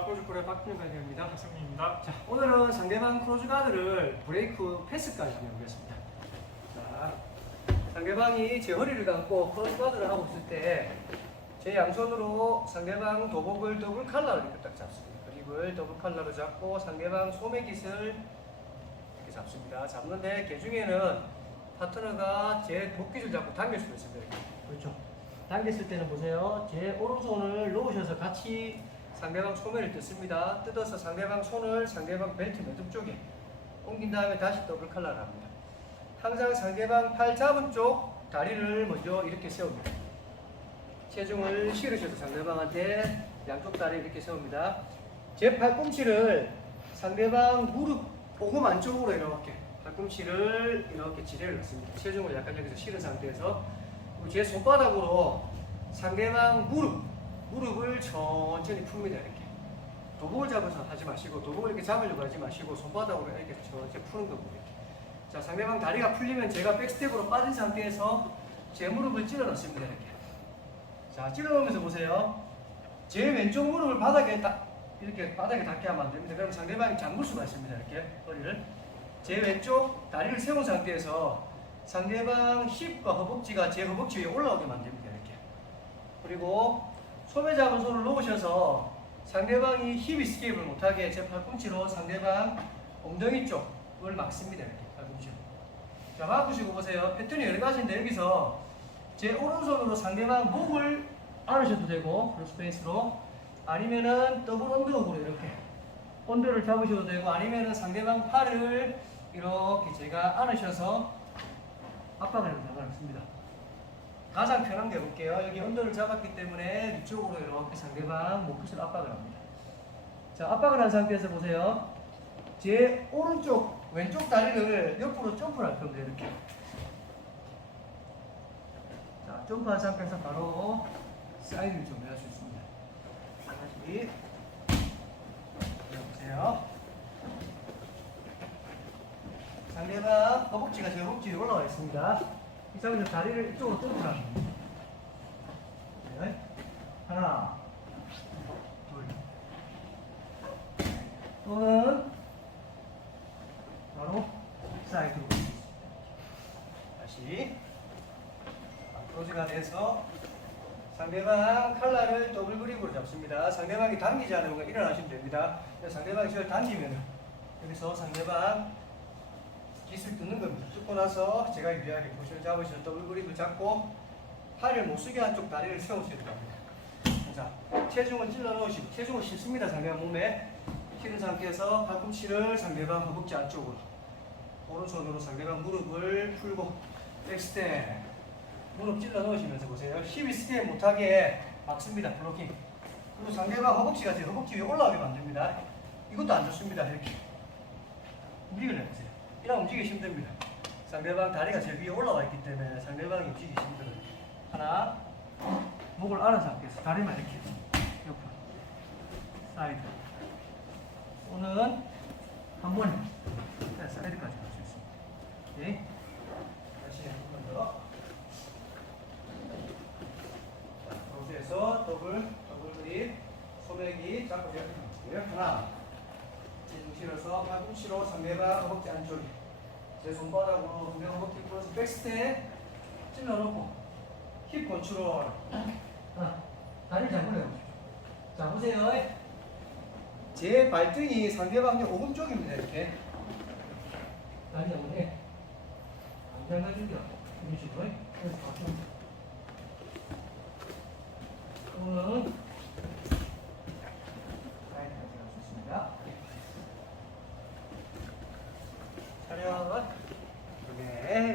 훈련관장입니다. 박성민입니다. 자, 오늘은 상대방 크로즈 가드를 브레이크 패스까지 배우겠습니다. 자, 상대방이 제 허리를 감고 크로즈 가드를 하고 있을 때 제 양손으로 상대방 도복을 더블 칼라로 이렇게 딱 잡습니다. 그립을 더블 칼라로 잡고 상대방 소매깃을 이렇게 잡습니다. 잡는데 개 중에는 파트너가 제 복깃을 잡고 당길 수도 있습니다. 이렇게. 그렇죠. 당겼을 때는 보세요. 제 오른손을 놓으셔서 같이 상대방 소매를 뜯습니다. 뜯어서 상대방 손을 상대방 벨트 매듭 쪽에 옮긴 다음에 다시 더블 칼라를 합니다. 항상 상대방 팔 잡은 쪽 다리를 먼저 이렇게 세웁니다. 체중을 실으셔서 상대방한테 양쪽 다리 이렇게 세웁니다. 제 팔꿈치를 상대방 무릎 오금 안쪽으로 이렇게 팔꿈치를 이렇게 지뢰를 넣습니다. 체중을 약간 여기서 실은 상태에서 제 손바닥으로 상대방 무릎 무릎을 천천히 풉니다 이렇게. 도복을 잡아서 하지 마시고 도복을 이렇게 잡으려고 하지 마시고 손바닥으로 이렇게 천천히 푸는 겁니다. 자 상대방 다리가 풀리면 제가 백스텝으로 빠진 상태에서 제 무릎을 찔러 넣습니다 이렇게. 자 찔러 넣으면서 보세요. 제 왼쪽 무릎을 바닥에 딱 이렇게 바닥에 닿게 하면 안 됩니다. 그럼 상대방이 잠글 수가 있습니다 이렇게 허리를. 제 왼쪽 다리를 세운 상태에서 상대방 힙과 허벅지가 제 허벅지 위에 올라오게 만듭니다 이렇게. 그리고 소매 잡은 손을 놓으셔서 상대방이 힙 스케이프를 못하게 제 팔꿈치로 상대방 엉덩이 쪽을 막습니다. 이렇게 팔꿈치로 자 바꾸시고 보세요. 패턴이 여러 가지인데 여기서 제 오른손으로 상대방 목을 안으셔도 되고 크로스페이스로. 아니면은 더블 언더으로 이렇게 언더를 잡으셔도 되고 아니면은 상대방 팔을 이렇게 제가 안으셔서 압박을 상관없습니다. 가장 편한 게 볼게요. 여기 언더를 잡았기 때문에 위쪽으로 이렇게 상대방 목끝을 압박을 합니다. 자, 압박을 한 상태에서 보세요. 제 오른쪽, 왼쪽 다리를 옆으로 점프를 할 겁니다. 이렇게. 자, 점프한 상태에서 바로 사이드를 준비할 수 있습니다. 다시. 보세요. 상대방 허벅지가 제 허벅지 위에 올라와 있습니다. 이 상태에서 다리를 이쪽으로 뜯어라. 네. 하나, 둘. 또는 바로 사이드로. 다시 앞으로즈가 돼서 상대방 칼라를 더블 그립으로 잡습니다. 상대방이 당기지 않으면 일어나시면 됩니다. 상대방이 저를 당기면 여기서 상대방 기술 뜯는 겁니다. 뜯고 나서 제가 유리하게 포션을 더블 그립을 잡고 팔을 못 쓰게 한쪽 다리를 세우셔야 됩니다. 자, 체중을 찔러 넣으시고 체중을 싣습니다. 상대방 몸에 실은 상태에서 팔꿈치를 상대방 허벅지 안쪽으로 오른손으로 상대방 무릎을 풀고 백스텝 무릎 찔러 넣으시면서 보세요. 힙이 스텝 못하게 막습니다. 블로킹. 그리고 상대방 허벅지가 제 허벅지 위에 올라오게 만듭니다. 이것도 안 좋습니다. 이렇게 움직여 내보세요. 이랑 움직이기 힘듭니다. 상대방 다리가 제 위에 올라와 있기 때문에 상대방이 움직이기 힘들어요. 하나, 목을 상태에서 다리만 이렇게 옆으로, 사이드. 오는 한 번에 네, 사이드까지 갈수 있습니다. 네. 다시 한 번 더. 로스에서 더블, 더블 그립, 소매기 잡고 이렇게 하나. 체중 실어서 팔꿈치로 상대방 허벅지 안쪽에 제 손바닥으로 상대방 허벅지 풀어서 백스텝 찔러놓고 힙 컨트롤 하나 다리 잡으래요. 자 보세요. 제 발등이 상대방의 오금 쪽입니다 이렇게. 다리 잡으래 안 잠가주죠? 이런 식으로 그래서 바꿔 오늘 사이드까지 갈 수 있습니다 촬영 네